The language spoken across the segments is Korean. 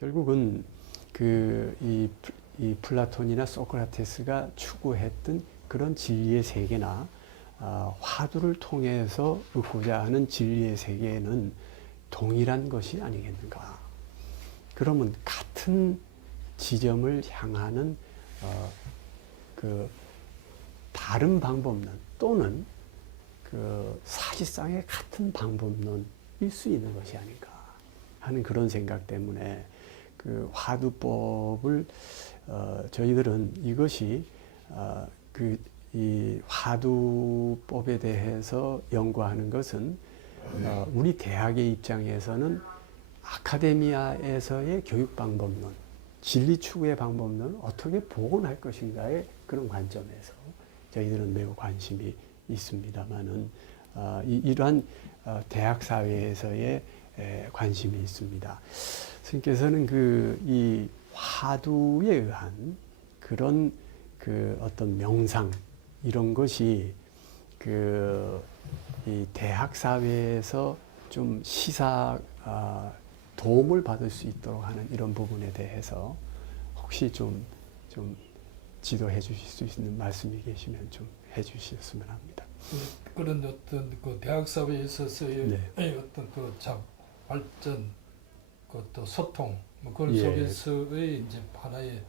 결국은 그이 이 플라톤이나 소크라테스가 추구했던 그런 진리의 세계나 아, 화두를 통해서 얻고자 하는 진리의 세계는 동일한 것이 아니겠는가. 그러면 같은 지점을 향하는 어, 그 다른 방법론 또는 그 사실상의 같은 방법론일 수 있는 것이 아닌가 하는 그런 생각 때문에 그 화두법을 어, 저희들은 이것이 어, 그이 화두법에 대해서 연구하는 것은 어, 우리 대학의 입장에서는 아카데미아에서의 교육 방법론, 진리 추구의 방법론을 어떻게 복원할 것인가의 그런 관점에서 저희들은 매우 관심이 있습니다만은 어, 이, 이러한 어, 대학 사회에서의 에, 관심이 있습니다. 스님께서는 그 이 화두에 의한 그런 그 어떤 명상 이런 것이 그 이 대학 사회에서 좀 시사 아, 도움을 받을 수 있도록 하는 이런 부분에 대해서 혹시 좀 좀 지도해 주실 수 있는 말씀이 계시면 좀 해주셨으면 합니다. 그- 그런 어떤 그 대학 사회에 있어서의 네. 어떤 그 참 발전, 그또 소통, 뭐 그런 예. 속에서의 이제 하나의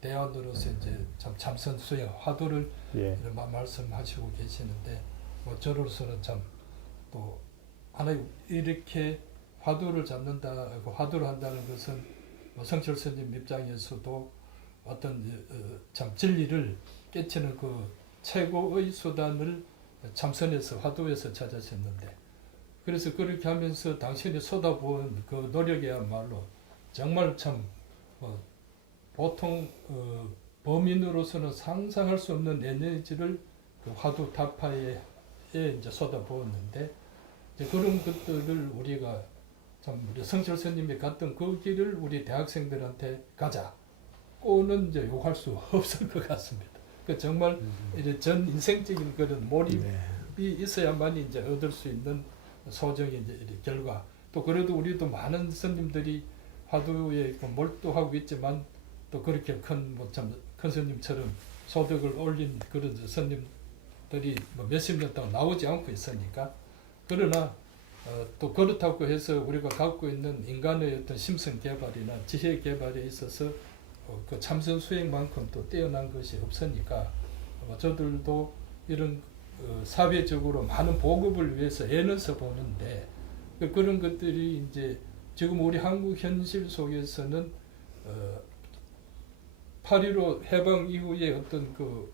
대안으로서 이제 참 참선 수행 화두를 예, 이런 마- 말씀하시고 계시는데 뭐 저로서는 참 또 하나 이렇게 화두를 잡는다, 그 화두를 한다는 것은 뭐 성철 스님 입장에서도 어떤 어, 참 진리를 깨치는 그 최고의 수단을 참선에서 화두에서 찾으셨는데 그래서 그렇게 하면서 당신이 쏟아부은 그 노력이야말로 정말 참 어, 보통 어, 범인으로서는 상상할 수 없는 에너지를 그 화두 타파에 이제 쏟아부었는데 이제 그런 것들을 우리가 참 우리 성철 스님이 갔던 그 길을 우리 대학생들한테 가자. 꼬는 이제 요구할 수 없을 것 같습니다. 그 정말 이제 전 인생적인 그런 몰입이 네, 있어야만 이제 얻을 수 있는 소정의 이제 결과. 또 그래도 우리도 많은 스님들이 화두에 그 몰두하고 있지만 또 그렇게 큰뭐참큰 스님처럼 소득을 올린 그런 스님들이 뭐 몇십 년 동안 나오지 않고 있으니까 그러나 어, 또 그렇다고 해서 우리가 갖고 있는 인간의 어떤 심성 개발이나 지혜 개발에 있어서 어, 그 참선 수행만큼 또 뛰어난 것이 없으니까 어, 저들도 이런 어, 사회적으로 많은 보급을 위해서 애는 써 보는데 그 그런 것들이 이제 지금 우리 한국 현실 속에서는 어, 8.15 해방 이후에 어떤 그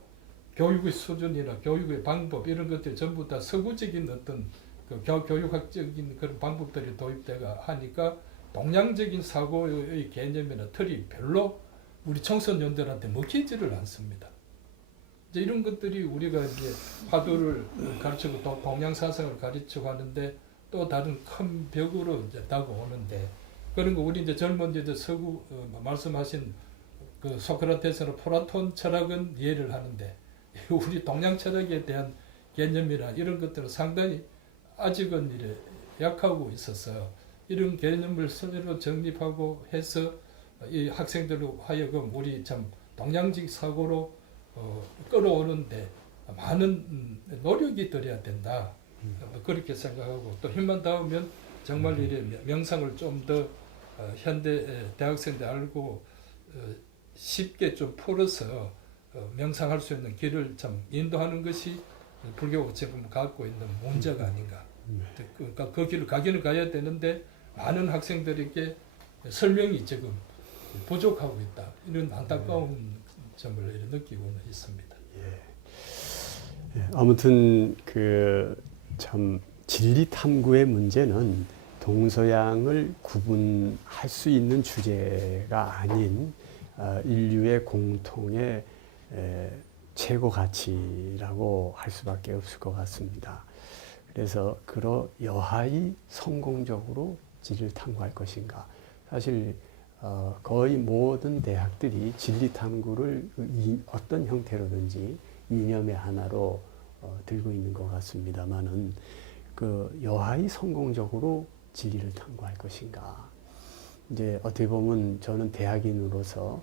교육의 수준이나 교육의 방법 이런 것들이 전부 다 서구적인 어떤 그 교, 교육학적인 그런 방법들이 도입되가 하니까 동양적인 사고의 개념이나 틀이 별로 우리 청소년들한테 먹히지를 않습니다. 이제 이런 것들이 우리가 이제 화두를 가르치고 또 동양 사상을 가르치고 하는데 또 다른 큰 벽으로 이제 다가오는데 그런 거 우리 이제 젊은 이제 서구 어, 말씀하신 그 소크라테스나 플라톤 철학은 이해를 하는데 우리 동양 철학에 대한 개념이나 이런 것들은 상당히 아직은 이래 약하고 있어서 이런 개념을 스스로 정립하고 해서 이 학생들로 하여금 우리 참 동양적 사고로 어, 끌어오는데 많은 음, 노력이 들어야 된다. 어, 그렇게 생각하고 또 힘만 닿으면 정말 이래 명상을 좀더 어, 현대 에, 대학생들 알고 어, 쉽게 좀 풀어서 어, 명상할 수 있는 길을 참 인도하는 것이 불교가 지금 갖고 있는 문제가 아닌가. 네. 그러니까 그 길을 가기는 가야 되는데 많은 학생들에게 설명이 지금 부족하고 있다. 이런 안타까운 점을 느끼고는 있습니다. 예, 아무튼 그 참 진리 탐구의 문제는 동서양을 구분할 수 있는 주제가 아닌 아, 인류의 공통의 에, 최고 가치라고 할 수밖에 없을 것 같습니다. 그래서 그러 여하이 성공적으로 진리를 탐구할 것인가. 사실 어, 거의 모든 대학들이 진리 탐구를 이, 어떤 형태로든지 이념의 하나로 어, 들고 있는 것 같습니다만은 그 여하이 성공적으로 진리를 탐구할 것인가. 이제 어떻게 보면 저는 대학인으로서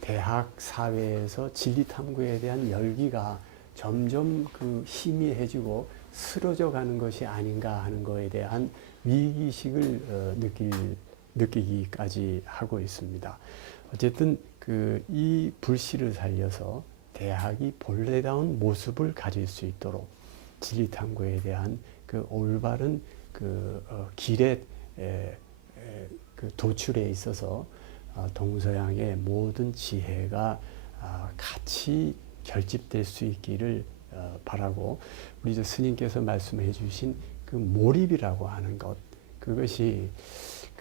대학 사회에서 진리 탐구에 대한 열기가 점점 그 희미해지고 쓰러져 가는 것이 아닌가 하는 거에 대한 위기식을 어, 느낄 느끼기까지 하고 있습니다. 어쨌든 그 이 불씨를 살려서 대학이 본래다운 모습을 가질 수 있도록 진리 탐구에 대한 그 올바른 그 어, 길의 에, 에, 그 도출에 있어서 어, 동서양의 모든 지혜가 아, 같이 결집될 수 있기를 어, 바라고 우리 저 스님께서 말씀해 주신 그 몰입이라고 하는 것 그것이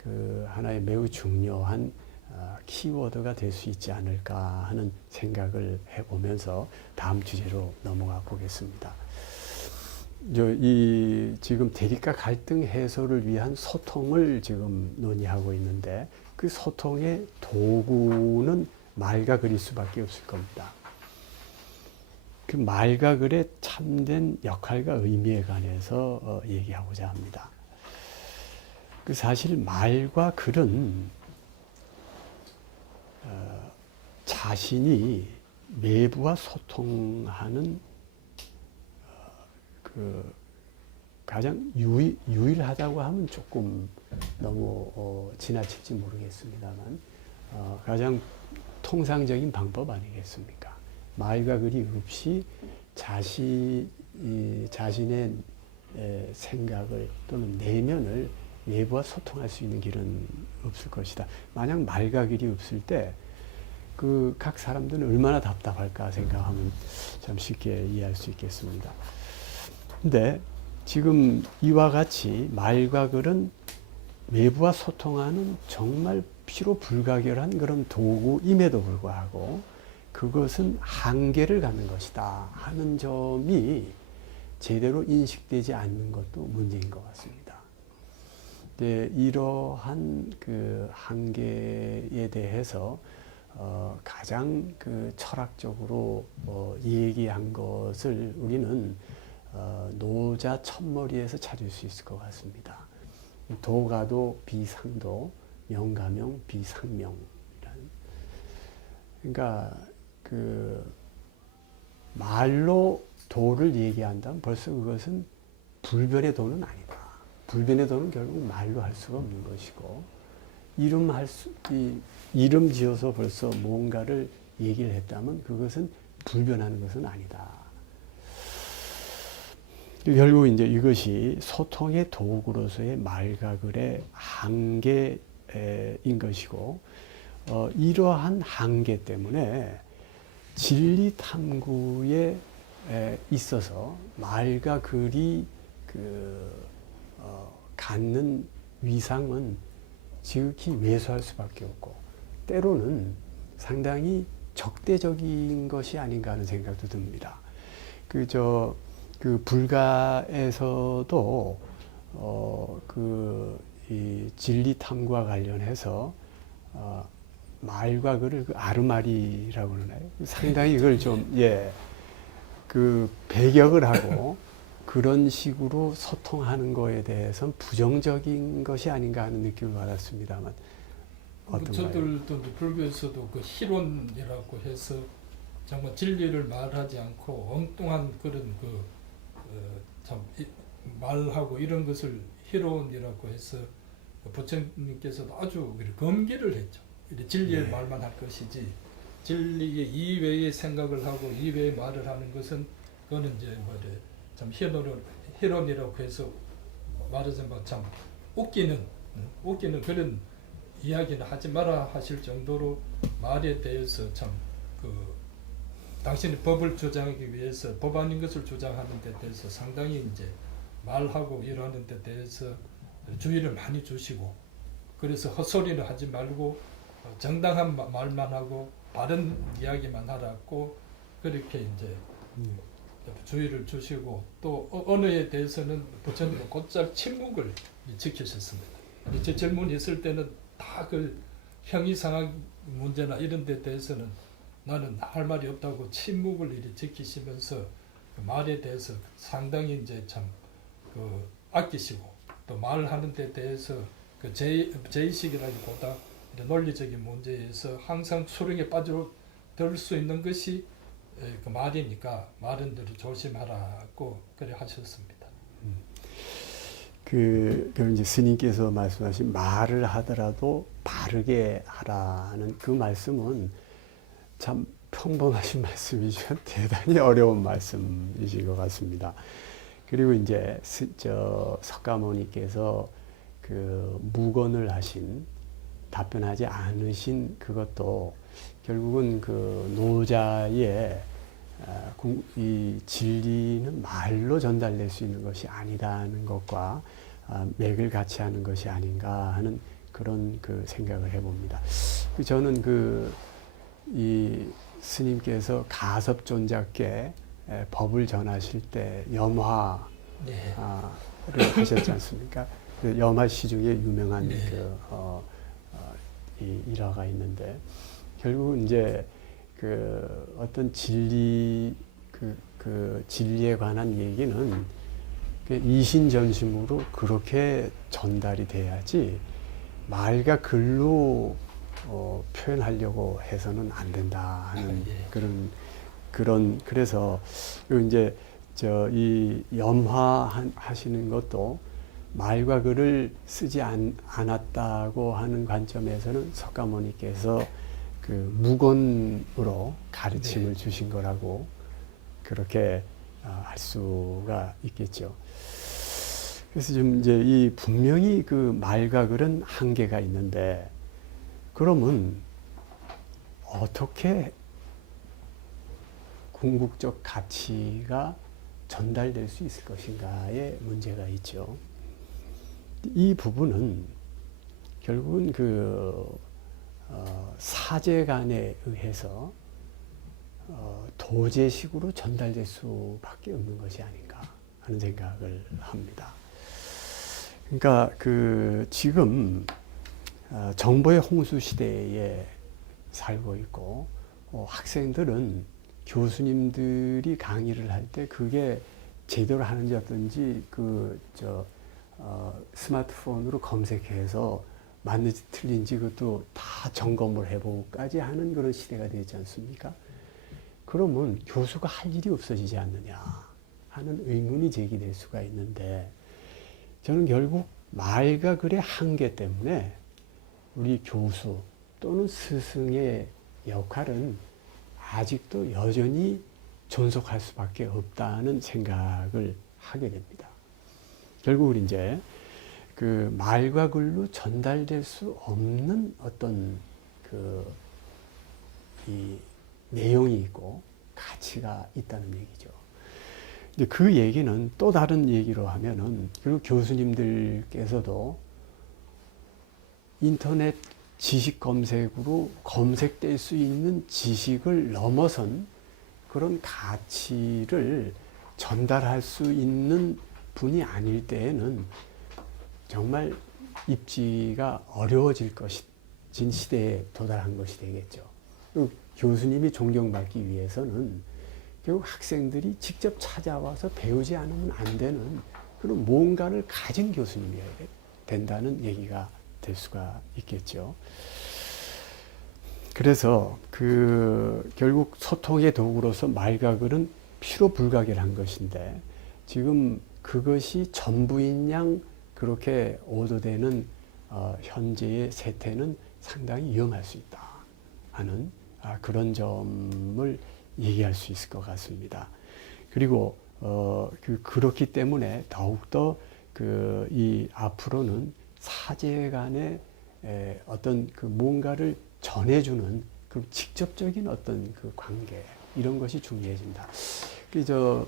그 하나의 매우 중요한 어, 키워드가 될 수 있지 않을까 하는 생각을 해보면서 다음 주제로 넘어가 보겠습니다. 저이 지금 대립과 갈등 해소를 위한 소통을 지금 논의하고 있는데 그 소통의 도구는 말과 글일 수밖에 없을 겁니다. 그 말과 글의 참된 역할과 의미에 관해서 어, 얘기하고자 합니다. 그 사실 말과 글은 어, 자신이 외부와 소통하는 어, 그 가장 유일, 유일하다고 하면 조금 너무 어, 지나칠지 모르겠습니다만 어, 가장 통상적인 방법 아니겠습니까? 말과 글이 없이 이, 자신의 에, 생각을 또는 내면을 외부와 소통할 수 있는 길은 없을 것이다. 만약 말과 글이 없을 때 그 각 사람들은 얼마나 답답할까 생각하면 참 쉽게 이해할 수 있겠습니다. 근데 지금 이와 같이 말과 글은 외부와 소통하는 정말 피로 불가결한 그런 도구임에도 불구하고 그것은 한계를 갖는 것이다 하는 점이 제대로 인식되지 않는 것도 문제인 것 같습니다. 네, 이러한 그 한계에 대해서 어, 가장 그 철학적으로 어, 얘기한 것을 우리는 어, 노자 첫머리에서 찾을 수 있을 것 같습니다. 도가도 비상도, 명가명 비상명이라는. 그러니까 그 말로 도를 얘기한다면 벌써 그것은 불변의 도는 아니다. 불변의 도는 결국 말로 할 수가 없는 것이고 이름 할 수, 이, 이름 지어서 벌써 뭔가를 얘기를 했다면 그것은 불변하는 것은 아니다. 결국 이제 이것이 소통의 도구로서의 말과 글의 한계인 것이고 어, 이러한 한계 때문에 진리 탐구에 에, 있어서 말과 글이 그 어, 갖는 위상은 지극히 왜소할 수밖에 없고 때로는 상당히 적대적인 것이 아닌가 하는 생각도 듭니다. 그저 그 불가에서도 어그 진리 탐구와 관련해서 어 말과 글을 그 아르마리라고 그러나요? 상당히 이걸 좀 예. 그 배격을 하고 그런 식으로 소통하는 거에 대해서는 부정적인 것이 아닌가 하는 느낌을 받았습니다만 어떤가요? 저들도 불교에서도 그 희론이라고 해서 정말 진리를 말하지 않고 엉뚱한 그런 그참 말하고 이런 것을 희론이라고 해서 부처님께서도 아주 검기를 했죠. 진리의 네. 말만 할 것이지 진리의 이외의 생각을 하고 이외의 말을 하는 것은 그거는 이제 뭐래 참 희론을 희론이라고 해서 말하자면 참 웃기는 응? 웃기는 그런 이야기는 하지 마라 하실 정도로 말에 대해서 참 그 당신이 법을 주장하기 위해서 법 아닌 것을 주장하는 데 대해서 상당히 이제 말하고 일하는 데 대해서 주의를 많이 주시고 그래서 헛소리를 하지 말고 어, 정당한 마- 말만 하고 바른 이야기만 하라고 그렇게 이제 음. 주의를 주시고 또 어- 언어에 대해서는 부처님은 곧잘 침묵을 지키셨습니다. 제 질문이 있을 때는 다 그 형이상학 문제나 이런 데 대해서는 나는 할 말이 없다고 침묵을 지키시면서 그 말에 대해서 상당히 이제 참그 아끼시고 또 말하는 데 대해서 그 제, 제의식이라기보다 논리적인 문제에서 항상 수렁에 빠져들 수 있는 것이 에, 그 말이니까 말은 늘 조심하라고 그래 하셨습니다. 그, 그 이제 스님께서 말씀하신 말을 하더라도 바르게 하라는 그 말씀은 참 평범하신 말씀이지만 대단히 어려운 말씀이신 것 같습니다. 그리고 이제 스, 저 석가모니께서 그 무건을 하신 답변하지 않으신 그것도 결국은 그 노자의 이 진리는 말로 전달될 수 있는 것이 아니다는 것과 아, 맥을 같이 하는 것이 아닌가 하는 그런 그 생각을 해봅니다. 그 저는 그 이 스님께서 가섭존자께 에, 법을 전하실 때 염화 네. 아, 를 하셨지 않습니까? 그 염화 시 중에 유명한 네. 그 어, 어, 이 일화가 있는데 결국 이제 그 어떤 진리 그, 그 진리에 관한 얘기는 그 이신전심으로 그렇게 전달이 돼야지 말과 글로 어, 표현하려고 해서는 안 된다 하는 예. 그런 그런 그래서 그리고 이제 저 이 염화 한- 하시는 것도 말과 글을 쓰지 않, 않았다고 하는 관점에서는 석가모니께서 그 무건으로 가르침을 네. 주신 거라고 그렇게 아, 할 수가 있겠죠. 그래서 좀 이제 이 분명히 그 말과 글은 한계가 있는데 그러면 어떻게 궁극적 가치가 전달될 수 있을 것인가에 문제가 있죠. 이 부분은 결국은 그 어, 사제간에 의해서 어, 도제식으로 전달될 수밖에 없는 것이 아닌가 하는 생각을 합니다. 그러니까 그 지금 어, 정보의 홍수 시대에 살고 있고 어, 학생들은 교수님들이 강의를 할 때 그게 제대로 하는지 어떤지 그저 어, 스마트폰으로 검색해서 맞는지 틀린지 그것도 다 점검을 해보고까지 하는 그런 시대가 되지 않습니까? 그러면 교수가 할 일이 없어지지 않느냐 하는 의문이 제기될 수가 있는데 저는 결국 말과 글의 한계 때문에 우리 교수 또는 스승의 역할은 아직도 여전히 존속할 수밖에 없다는 생각을 하게 됩니다. 결국은 이제 그 말과 글로 전달될 수 없는 어떤 그 이 내용이 있고 가치가 있다는 얘기죠. 이제 그 얘기는 또 다른 얘기로 하면은 결국 교수님들께서도 인터넷 지식 검색으로 검색될 수 있는 지식을 넘어선 그런 가치를 전달할 수 있는 분이 아닐 때에는 정말 입지가 어려워질 것인 시대에 도달한 것이 되겠죠. 교수님이 존경받기 위해서는 결국 학생들이 직접 찾아와서 배우지 않으면 안 되는 그런 뭔가를 가진 교수님이어야 된다는 얘기가 될 수가 있겠죠. 그래서 그 결국 소통의 도구로서 말과 글은 필요 불가결한 것인데 지금 그것이 전부인 양 그렇게 오도되는 어, 현재의 세태는 상당히 위험할 수 있다 하는 아, 그런 점을 얘기할 수 있을 것 같습니다. 그리고 어, 그 그렇기 때문에 더욱더 그 이 앞으로는 사제 간의 에, 어떤 그 뭔가를 전해주는 그 직접적인 어떤 그 관계 이런 것이 중요해진다. 그저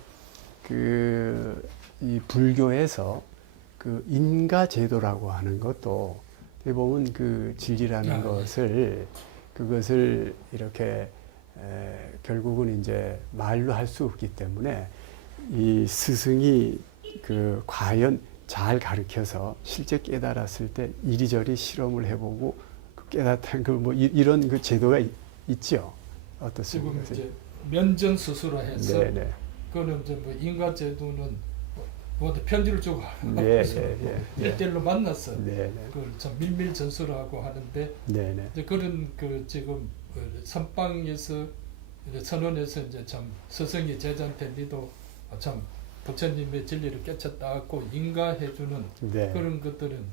그 이 불교에서 그 인가 제도라고 하는 것도 보면 그 진리라는 아, 네. 것을 그것을 이렇게 에, 결국은 이제 말로 할 수 없기 때문에 이 스승이 그 과연 잘 가르쳐서 실제 깨달았을 때 이리저리 실험을 해보고 그 깨닫은 그 뭐 이런 그 제도가 있, 있죠. 어떻습니까? 지금 이제 면전 수술을 해서 네네. 그거는 이제 뭐 인가 제도는 뭐 편지를 주고 예, 예, 예. 일대일로 만나서 네, 네, 그걸 참 밀밀 전수하고 하는데 네, 네, 이제 그런 그 지금 그 선방에서 이제 선원에서 이제 참 스승이 제자한테 니도 참 부처님의 진리를 깨쳤다고 인가해주는 네, 그런 것들은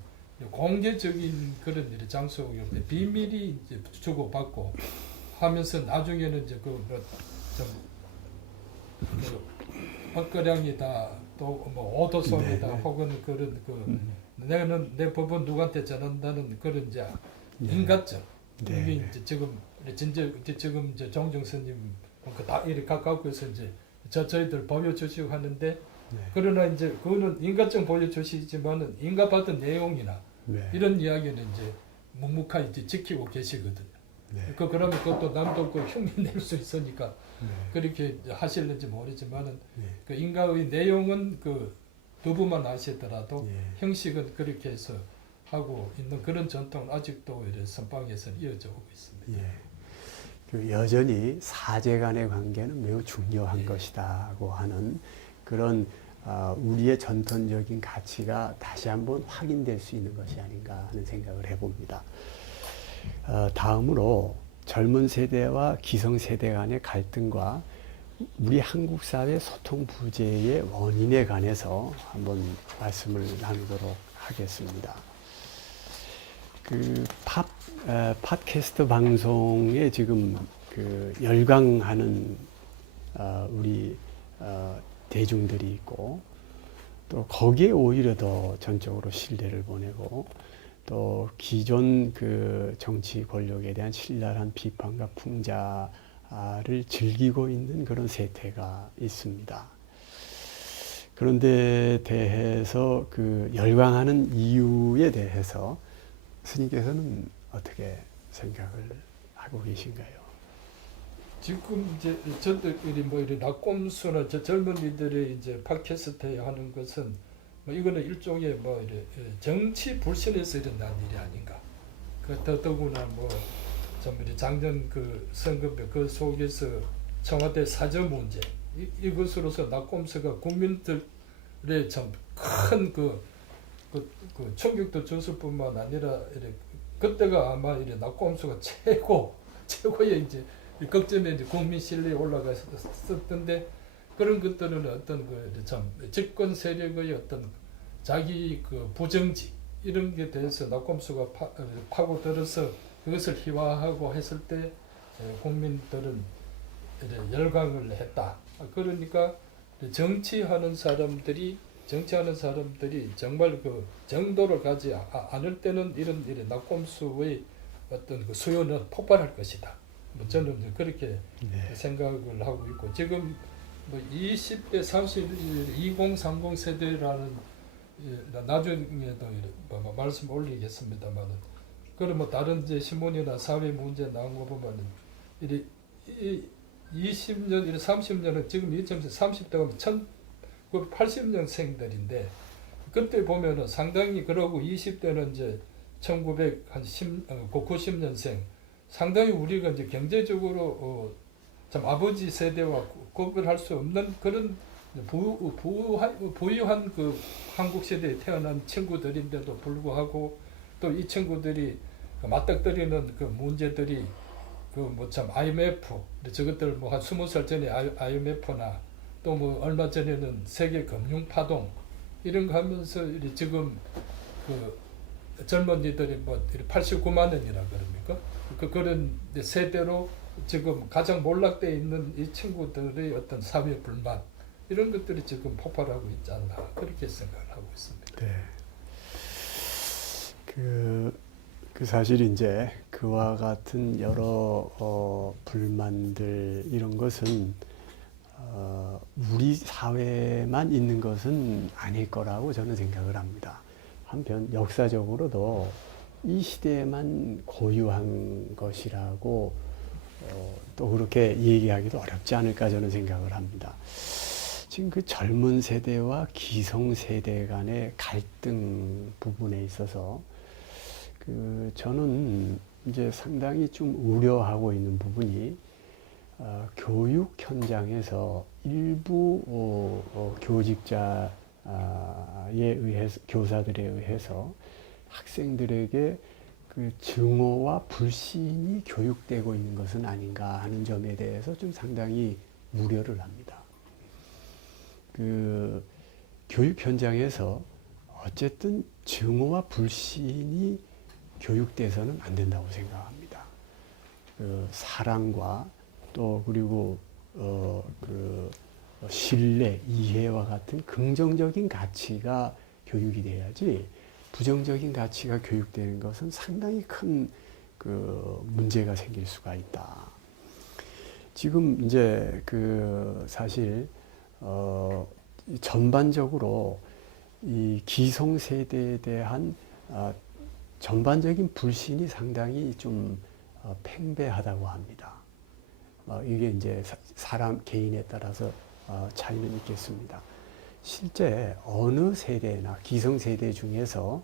공개적인 그런 일의 장소였는데 비밀이 이제 주고받고 하면서 나중에는 이제 그뭐좀 그 헛거량이다 또 뭐 오도손이다 네, 네. 혹은 그런 그 음, 내는 내 법은 누구한테 전한다는 그런 이제 네. 인가점 네, 이게 네. 이제 지금 진짜 이제 지금 이제 종정 스님 그다 이렇게 가깝고 해서 이제 저 저희들 보여주시고 하는데 네, 그러나 이제 그거는 인가증 보여주시지만은 인가 받은 내용이나 네, 이런 이야기는 이제 묵묵하게 이제 지키고 계시거든요. 네, 그 그러면 그것도 남도 그 흉내 낼 수 있으니까 네, 그렇게 하실는지 모르지만은 네, 그 인가의 내용은 그 두부만 아시더라도 예. 형식은 그렇게 해서 하고 있는 그런 전통은 아직도 이래 선방에서 이어져 오고 있습니다. 예. 그 여전히 사제 간의 관계는 매우 중요한 예. 것이다고 하는 그런 아, 우리의 전통적인 가치가 다시 한번 확인될 수 있는 것이 아닌가 하는 생각을 해봅니다. 어, 다음으로 젊은 세대와 기성 세대 간의 갈등과 우리 한국 사회 소통 부재의 원인에 관해서 한번 말씀을 나누도록 하겠습니다. 그 팟, 에, 팟캐스트 방송에 지금 그 열광하는 어, 우리 어, 대중들이 있고 또 거기에 오히려 더 전적으로 신뢰를 보내고 또 기존 그 정치 권력에 대한 신랄한 비판과 풍자를 즐기고 있는 그런 세태가 있습니다. 그런데 대해서 그 열광하는 이유에 대해서 스님께서는 어떻게 생각을 하고 계신가요? 지금 이제 저들이 뭐 이런 낙곰수나 저 젊은이들이 이제 팟캐스트에 하는 것은 뭐 이거는 일종의 뭐 이래 예, 정치 불신에서 일어난 일이 아닌가. 그 더더구나 뭐좀 이래 작년 그 선거배 그 속에서 청와대 사저 문제 이, 이것으로서 낙곰수가 국민들의 참큰그 그, 그 충격도 줬을 뿐만 아니라 이래 그때가 아마 이래 낙곰수가 최고 최고의 이제 이 걱정에 이제 국민 신뢰에 올라갔었던데 그런 것들은 어떤 그 참 집권 세력의 어떤 자기 그 부정지 이런 게 대해서 낙곰수가 파, 어, 파고들어서 그것을 희화하고 했을 때 에, 국민들은 열광을 했다. 그러니까 정치하는 사람들이 정치하는 사람들이 정말 그 정도를 가지 아- 않을 때는 이런 이런 낙곰수의 어떤 그 수요는 폭발할 것이다. 뭐 저는 그렇게 네. 생각을 하고 있고 지금 뭐 20대 30 2030 세대라는 예, 나- 나중에도 뭐- 뭐 말씀 올리겠습니다만은 그럼 뭐 다른 이제 신문이나 사회 문제 나온 거 보면은 이 20년 이래 30년은 지금 2030대가 1980년생들인데 그때 보면은 상당히 그러고 20대는 이제 1910 어, 90년생. 상당히 우리가 이제 경제적으로 어, 참 아버지 세대와 구별할 수 없는 그런 부, 부한, 부유한 그 한국 세대에 태어난 친구들인데도 불구하고 또 이 친구들이 그 맞닥뜨리는 그 문제들이 그 뭐 참 IMF 저것들 뭐 한 스무 살 전에 IMF나 또 뭐 얼마 전에는 세계 금융 파동 이런 거 하면서 이제 지금 그 젊은이들이 뭐 89만 원이라 그럽니까? 그 그런 세대로 지금 가장 몰락돼 있는 이 친구들의 어떤 사회 불만 이런 것들이 지금 폭발하고 있지 않나 그렇게 생각을 하고 있습니다. 네. 그, 그 사실 이제 그와 같은 여러 어, 불만들 이런 것은 어, 우리 사회만 있는 것은 아닐 거라고 저는 생각을 합니다. 한편 역사적으로도 이 시대에만 고유한 것이라고 어, 또 그렇게 얘기하기도 어렵지 않을까 저는 생각을 합니다. 지금 그 젊은 세대와 기성 세대 간의 갈등 부분에 있어서 그 저는 이제 상당히 좀 우려하고 있는 부분이 어, 교육 현장에서 일부 어, 어, 교직자 의해서 교사들에 의해서 학생들에게 그 증오와 불신이 교육되고 있는 것은 아닌가 하는 점에 대해서 좀 상당히 우려를 합니다. 그 교육 현장에서 어쨌든 증오와 불신이 교육돼서는 안 된다고 생각합니다. 그 사랑과 또 그리고 어 그 신뢰, 이해와 같은 긍정적인 가치가 교육이 돼야지 부정적인 가치가 교육되는 것은 상당히 큰 그 문제가 생길 수가 있다. 지금 이제 그 사실 어 전반적으로 이 기성 세대에 대한 어 전반적인 불신이 상당히 좀 어, 팽배하다고 합니다. 어, 이게 이제 사- 사람 개인에 따라서 어, 차이는 있겠습니다. 실제 어느 세대나 기성 세대 중에서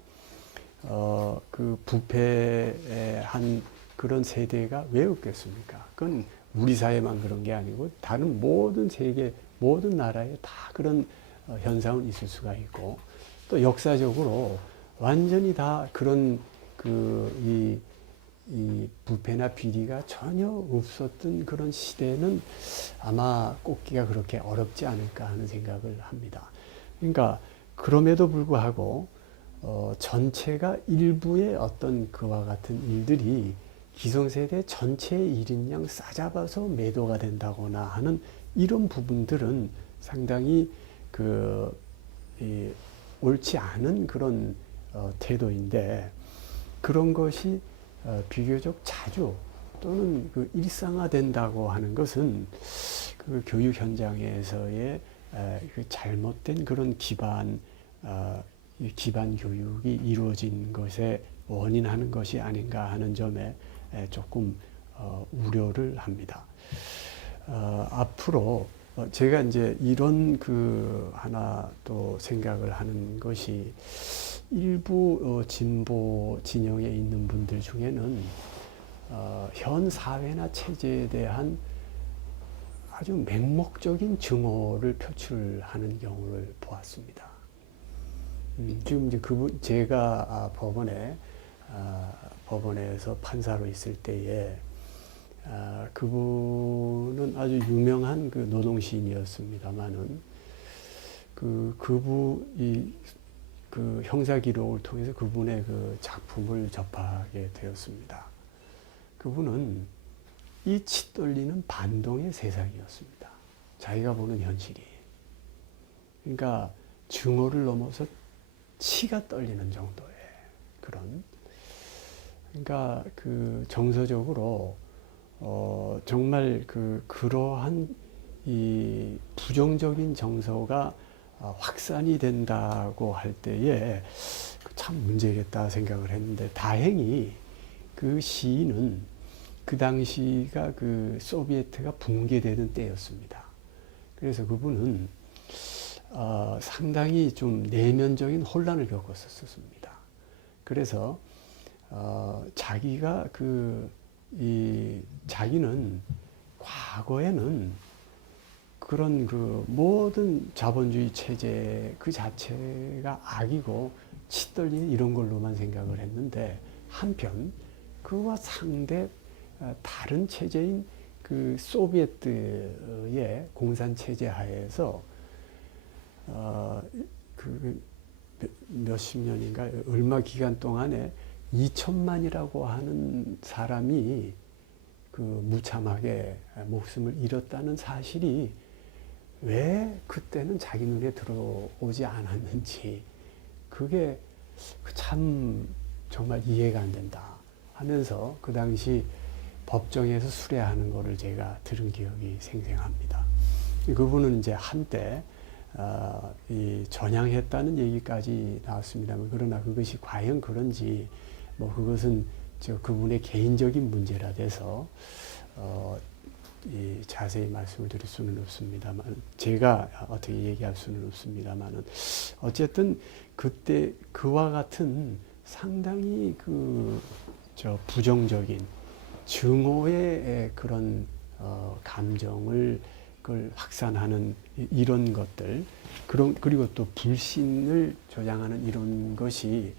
어, 그 부패한 그런 세대가 왜 없겠습니까? 그건 우리 사회만 그런 게 아니고 다른 모든 세계 모든 나라에 다 그런 어, 현상은 있을 수가 있고 또 역사적으로 완전히 다 그런 그이 이 부패나 비리가 전혀 없었던 그런 시대는 아마 꼽기가 그렇게 어렵지 않을까 하는 생각을 합니다. 그러니까 그럼에도 불구하고 어, 전체가 일부의 어떤 그와 같은 일들이 기성세대 전체의 일인 양 싸잡아서 매도가 된다거나 하는 이런 부분들은 상당히 그, 이, 옳지 않은 그런 어, 태도인데 그런 것이 어, 비교적 자주 또는 그 일상화된다고 하는 것은 그 교육 현장에서의 에, 그 잘못된 그런 기반 어, 이 기반 교육이 이루어진 것에 원인하는 것이 아닌가 하는 점에 에, 조금 어, 우려를 합니다. 어, 앞으로 어, 제가 이제 이런 그 하나 또 생각을 하는 것이 일부 어, 진보 진영에 있는 분들 중에는 어, 현 사회나 체제에 대한 아주 맹목적인 증오를 표출하는 경우를 보았습니다. 음, 지금 이제 그분 제가 아, 법원에 아, 법원에서 판사로 있을 때에 아, 그분은 아주 유명한 그 노동시인이었습니다만은 그 그분 이 그 형사 기록을 통해서 그분의 그 작품을 접하게 되었습니다. 그분은 이 치 떨리는 반동의 세상이었습니다. 자기가 보는 현실이. 그러니까 증오를 넘어서 치가 떨리는 정도의 그런. 그러니까 그 정서적으로 어 정말 그 그러한 이 부정적인 정서가 어, 확산이 된다고 할 때에 그참 문제겠다 생각을 했는데 다행히 그 시인은 그 당시가 그 소비에트가 붕괴되는 때였습니다. 그래서 그분은 어, 상당히 좀 내면적인 혼란을 겪었었습니다. 그래서 어, 자기가 그 이 자기는 과거에는 그런 그 모든 자본주의 체제 그 자체가 악이고 치떨리는 이런 걸로만 생각을 했는데 한편 그와 상대 어, 다른 체제인 그 소비에트의 공산 체제 하에서 어 그 몇십 년인가 얼마 기간 동안에 2천만이라고 하는 사람이 그 무참하게 목숨을 잃었다는 사실이 왜 그때는 자기 눈에 들어오지 않았는지 그게 참 정말 이해가 안 된다 하면서 그 당시 법정에서 수레하는 거를 제가 들은 기억이 생생합니다. 그분은 이제 한때 어, 이 전향했다는 얘기까지 나왔습니다만 그러나 그것이 과연 그런지 뭐 그것은 저 그분의 개인적인 문제라 돼서 어, 이 자세히 말씀을 드릴 수는 없습니다만 제가 어떻게 얘기할 수는 없습니다만은 어쨌든 그때 그와 같은 상당히 그 저 부정적인 증오의 그런 어 감정을 그걸 확산하는 이- 이런 것들 그런 그리고 또 불신을 조장하는 이런 것이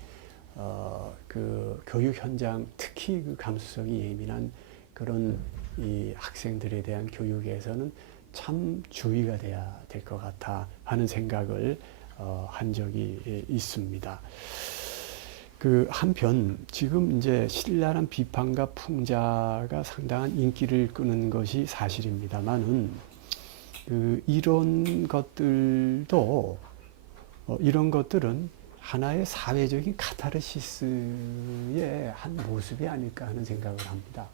어, 그 교육 현장 특히 그 감수성이 예민한 그런 이 학생들에 대한 교육에서는 참 주의가 돼야 될 것 같아 하는 생각을 어, 한 적이 예, 있습니다. 그 한편 지금 이제 신랄한 비판과 풍자가 상당한 인기를 끄는 것이 사실입니다만은 그 이런 것들도 어, 이런 것들은 하나의 사회적인 카타르시스의 한 모습이 아닐까 하는 생각을 합니다.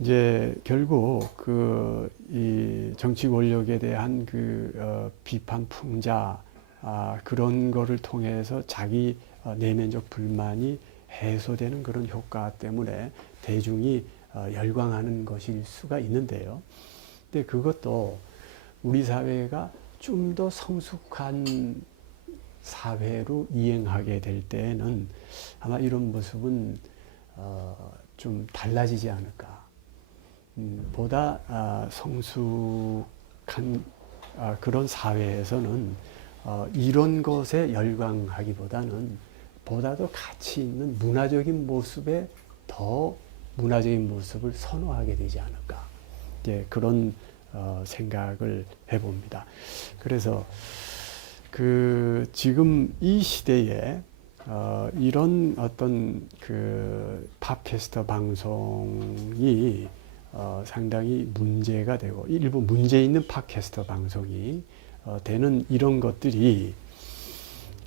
이제 결국 그 이 정치 권력에 대한 그 어, 비판 풍자 아, 그런 거를 통해서 자기 어, 내면적 불만이 해소되는 그런 효과 때문에 대중이 어, 열광하는 것일 수가 있는데요. 근데 그것도 우리 사회가 좀 더 성숙한 사회로 이행하게 될 때에는 아마 이런 모습은 어, 좀 달라지지 않을까. 음, 보다 아, 성숙한 아, 그런 사회에서는 어, 이런 것에 열광하기보다는 보다도 가치 있는 문화적인 모습에 더 문화적인 모습을 선호하게 되지 않을까. 이제 그런 어, 생각을 해봅니다. 그래서 그 지금 이 시대에 어, 이런 어떤 그 팟캐스터 방송이 어, 상당히 문제가 되고 일부 문제 있는 팟캐스터 방송이 어, 되는 이런 것들이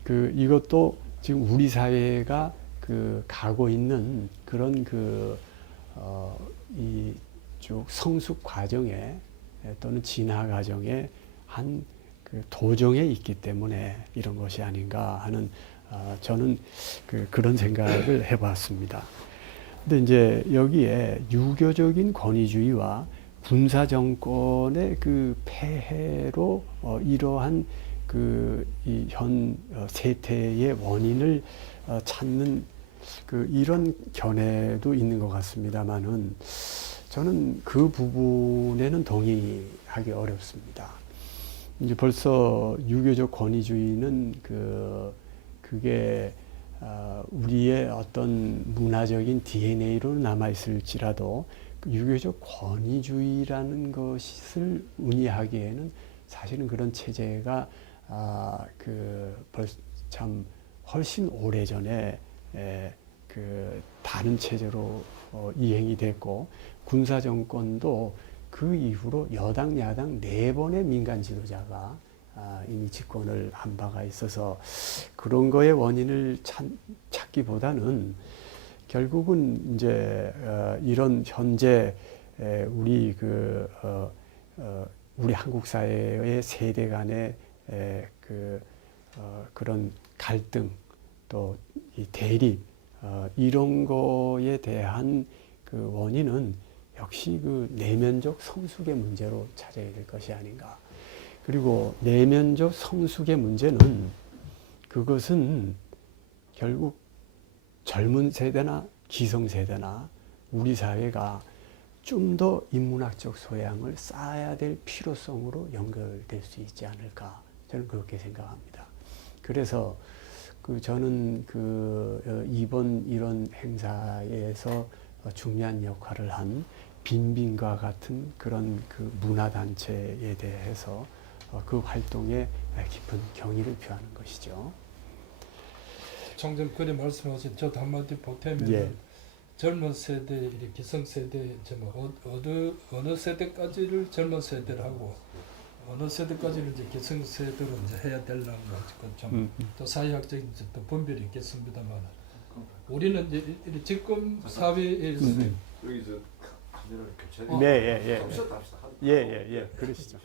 그 이것도 지금 우리 사회가 그 가고 있는 그런 그 어, 성숙 과정에 또는 진화 과정에 한 그 도정에 있기 때문에 이런 것이 아닌가 하는 어, 저는 그 그런 생각을 해봤습니다. 근데 이제 여기에 유교적인 권위주의와 군사 정권의 그 폐해로 어, 이러한 그이현 어, 세태의 원인을 어, 찾는 그 이런 견해도 있는 것 같습니다만은 저는 그 부분에는 동의하기 어렵습니다. 이제 벌써 유교적 권위주의는 그 그게 어, 우리의 어떤 문화적인 DNA로 남아 있을지라도 그 유교적 권위주의라는 것을 의미하기에는 사실은 그런 체제가 아, 그참 훨씬 오래 전에 에, 그 다른 체제로 어, 이행이 됐고 군사 정권도 그 이후로 여당 야당 네 번의 민간 지도자가 아, 이미 집권을 한 바가 있어서 그런 거의 원인을 찾, 찾기보다는 결국은 이제 어, 이런 현재 에, 우리 그 어, 어, 우리 한국 사회의 세대 간의 에, 그 어, 그런 갈등 또이 대립 어, 이런 거에 대한 그 원인은 역시 그 내면적 성숙의 문제로 찾아야 될 것이 아닌가. 그리고 내면적 성숙의 문제는 그것은 결국 젊은 세대나 기성 세대나 우리 사회가 좀 더 인문학적 소양을 쌓아야 될 필요성으로 연결될 수 있지 않을까 저는 그렇게 생각합니다. 그래서 그 저는 그 어, 이번 이런 행사에서 어, 중요한 역할을 한 빈빈과 같은 그런 그 문화 단체에 대해서 어, 그 활동에 깊은 경의를 표하는 것이죠. 그래 말씀하신 저도 한마디 보태면 예. 젊은 세대, 이렇게 기성 세대, 저뭐 어, 어느 어느 세대까지를 젊은 세대라고 어느 세대까지를 이제 기성 세대로 이제 해야 되려는 것좀 음, 음. 또 사회학적인 이제 또 분별이 있겠습니다만 우리는 이제 지금 사회에서 음, 여기 저 카메라를 교체해. 어. 네, 예, 예. 예, 예, 예. 그러시죠.